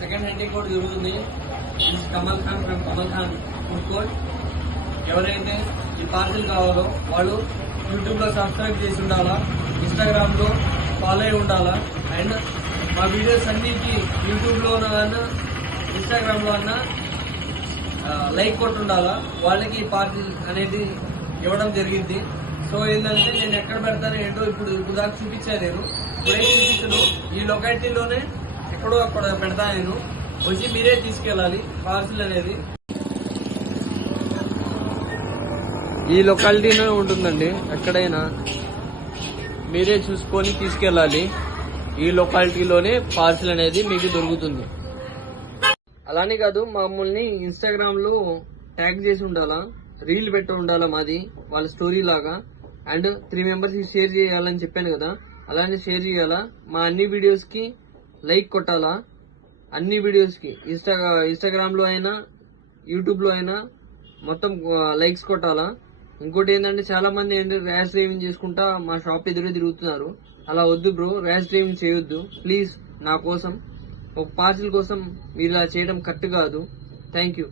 Second handing కూడా జరుగుతుంది. Kamal Khan from Kamal Khan food court. ఎవరైతే ఈ పార్సిల్ కావాలో వాళ్ళు యూట్యూబ్ లో సబ్స్క్రైబ్ చేసి ఉండాలా, ఇన్స్టాగ్రామ్ లో ఫాలో అయి ఉండాలా. అండ్ మా వీడియోస్ అన్నిటికీ యూట్యూబ్ లో అన్నా ఇన్స్టాగ్రామ్ లో అన్నా లైక్ కొట్టుండాలా. వాళ్ళకి పార్సిల్ అనేది ఇవ్వడం జరిగింది. సో ఏంటంటే నేను ఎక్కడ పెడతాను ఏంటో ఇప్పుడు దాకా చూపించాను. నేను ఇప్పుడే చూపించను, ఈ లొకాలిటీలోనే ఎక్కడో అక్కడ పెడతాను. నేను వచ్చి మీరే తీసుకెళ్ళాలి పార్సిల్ అనేది. ఈ లొకాలిటీలో ఉంటుందండి. ఎక్కడైనా మీరే చూసుకొని తీసుకెళ్ళాలి. ఈ లొకాలిటీలోనే పార్సిల్ అనేది మీకు దొరుకుతుంది. అలానే కాదు, మమ్మల్ని ఇన్స్టాగ్రామ్ లో ట్యాగ్ చేసి ఉండాలా, రీల్ పెట్టి ఉండాలా మాది వాళ్ళ స్టోరీ లాగా. అండ్ 3 మెంబర్స్ కి షేర్ చేయాలని చెప్పాను కదా, అలానే షేర్ చేయాలా. మా అన్ని వీడియోస్ కి లైక్ కొట్టాలా. అన్ని వీడియోస్ కి ఇన్స్టాగ్రామ్ లో అయినా యూట్యూబ్ లో అయినా మొత్తం లైక్స్ కొట్టాలా. ఇంకోటి ఏంటంటే చాలా మంది ర్యాష్ డ్రైవింగ్ చేసుకుంటా మా షాప్ ఎదురే తిరుగుతున్నారు. అలా వద్దు బ్రో, ర్యాష్ డ్రైవింగ్ చేయొద్దు ప్లీజ్. నా కోసం ఒక పార్సిల్ కోసం మీరు ఇలా చేయడం కరెక్ట్ కాదు. Thank you.